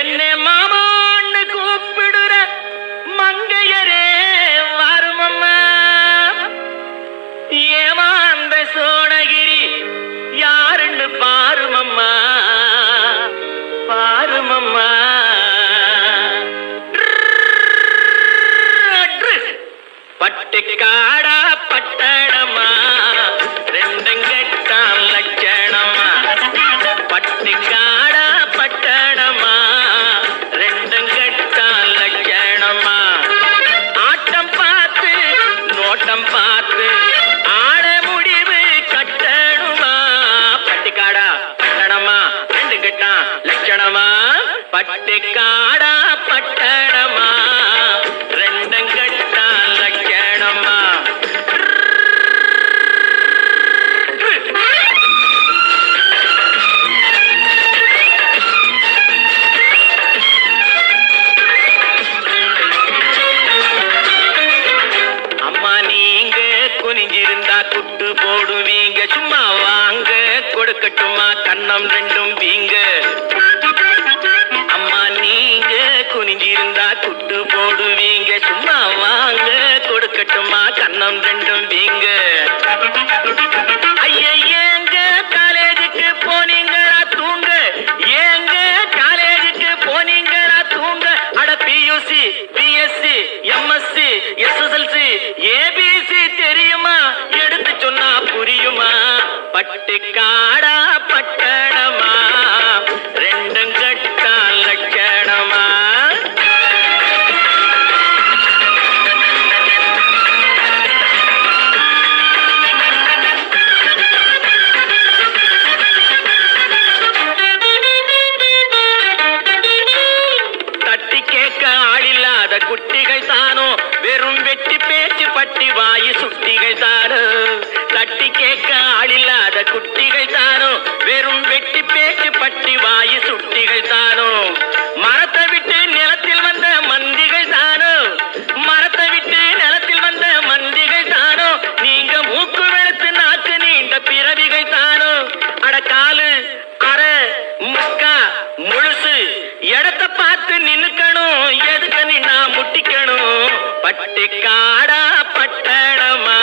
என்ன மாமான்னு கூப்பிடுற மங்கையரே வருமம்மா. ஏமாந்த சோழகிரி யாருன்னு பாருமம்மா, பாருமம்மா. பட்டுக்காடா பட்டணமா ரெண்டும் கெட்டான் லட்சணமா. பட்டுக்காடா பட்டணமா ரெண்டும் கெட்டான் லட்சணமா. ஆட்டம் பார்த்து நோட்டம் பார்த்து ஆட முடிவு கட்டணுமா. பட்டுக்காடா பட்டணமா ரெண்டும் கெட்டான் லட்சணமா. பட்டுக்காடா பட்டணமா ரெண்டும் கெட்டான் லட்சணமா. அம்மா நீங்க குனிஞ்சிருந்தா குட்டு போடுவீங்க, சும்மா வாங்க கொடுக்கட்டுமா கண்ணம் ரெண்டும் வீங்க. அம்மா நீங்க குனிஞ்சிருந்தா குட்டு போடுவீங்க, சும்மா வாங்க கொடுக்கட்டுமா கண்ணம் ரெண்டும் வீங்க. ஐயா ஏங்க காலேஜுக்கு போனீங்களா தூங்க, ஏங்க காலேஜுக்கு போனீங்களா தூங்க. அட PUC BSc MSc SSLC ABC தெரியுமா, எடுத்து சொன்னா புரியுமா. பட்டுக்காடா பட்டணமா ரெண்டும் கெட்டான் லட்சணமா. தட்டி கேட்க ஆளில்லாத குட்டிகள் தானோ, வெறும் வெட்டி பேச்சு பட்டி வாயு சுட்டிகள் தானோ. தட்டி கேட்க ஆளில்லாத குட்டிகள் தானோ, வெறும் வெட்டி பேச்சு பட்டி வாயு சுட்டிகள் தானோ. மரத்தை விட்டு நிலத்தில் வந்த மந்திகள் தானோ, மரத்தை விட்டு நிலத்தில் வந்த மந்திகள் தானோ. நீங்க மூக்கு வெளுத்து நாக்கு நீண்ட பிறவிகள் தானோ. அடக்காலு அரை முக்கா முழுசு இடத்தை பார்த்து நின்னுக்கணும், எதுக்கு நின்னா முட்டிக்கணும். பட்டுக்காடா பட்டணமா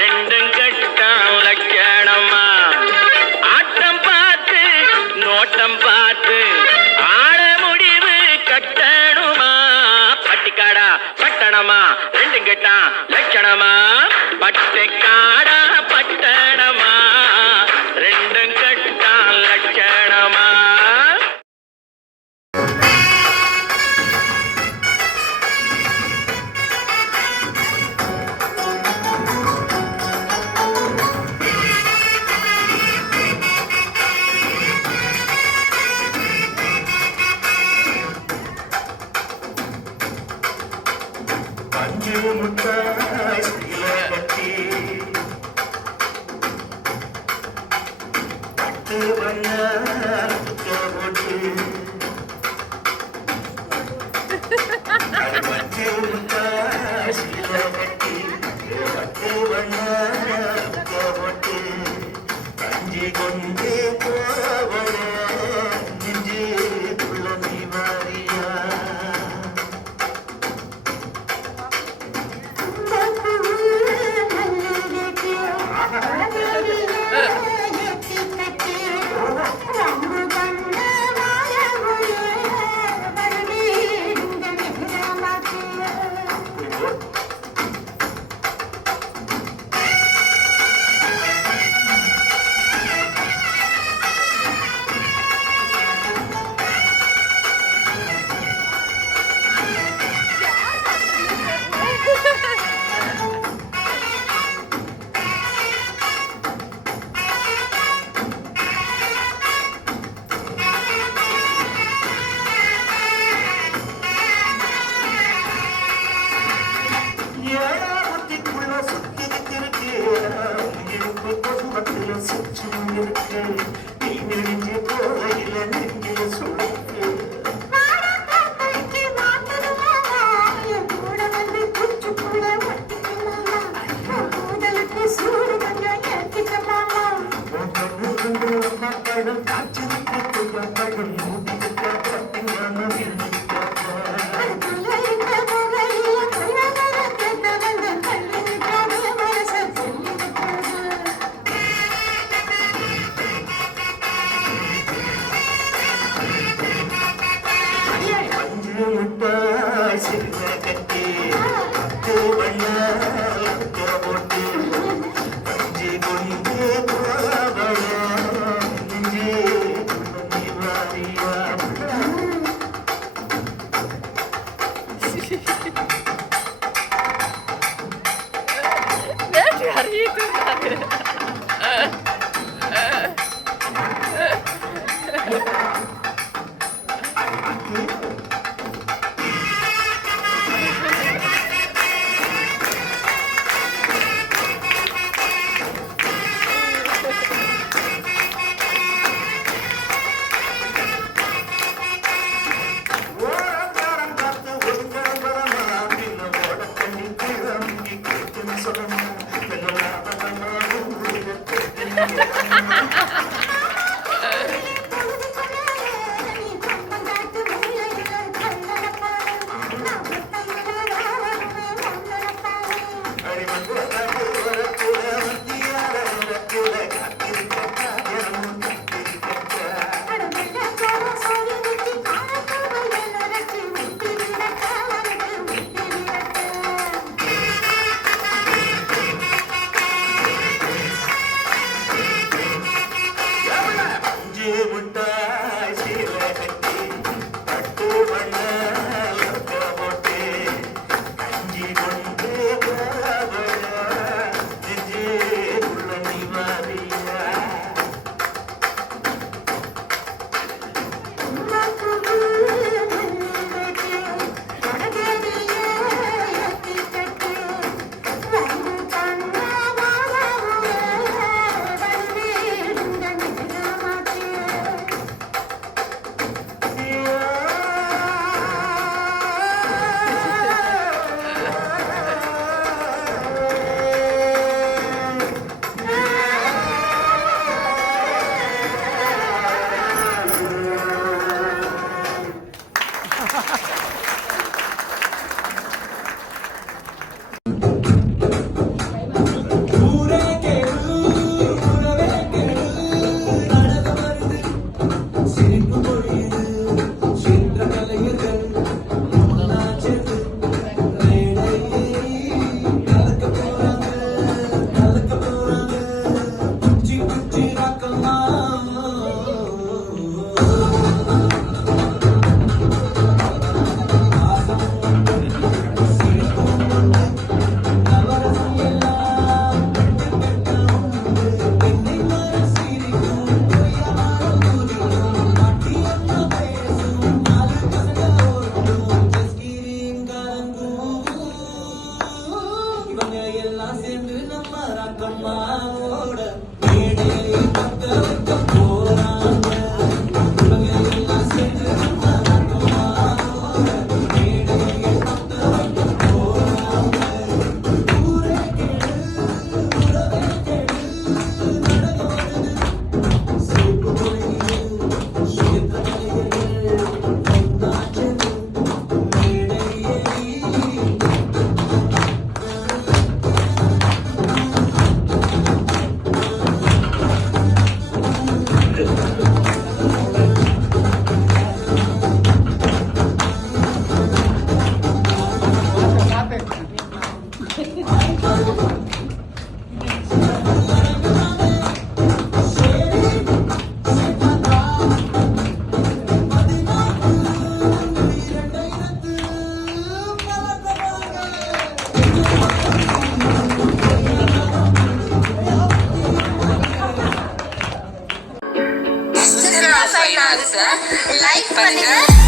ரெண்டும் கெட்டான் லட்சணமா. ஆட்டம் பார்த்து நோட்டம் பார்த்து ஆட முடிவு கட்டணுமா. பட்டுக்காடா பட்டணமா ரெண்டும் கெட்டான் லட்சணமா. பட்டுக்காடா பட்டணமா ரெண்டும் கெட்டான் லட்சணமா. லைக் பண்ணுங்க